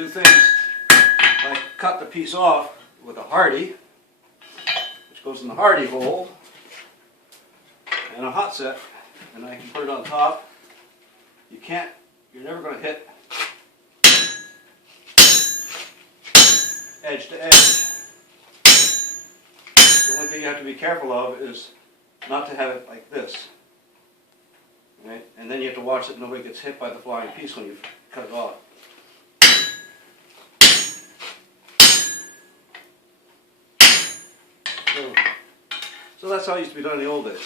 do things like cut the piece off with a hardy, which goes in the hardy hole, and a hot set, and I can put it on top. You're never going to hit edge to edge. The only thing you have to be careful of is not to have it like this. Right? And then you have to watch that nobody gets hit by the flying piece when you cut it off. So that's how it used to be done in the old days.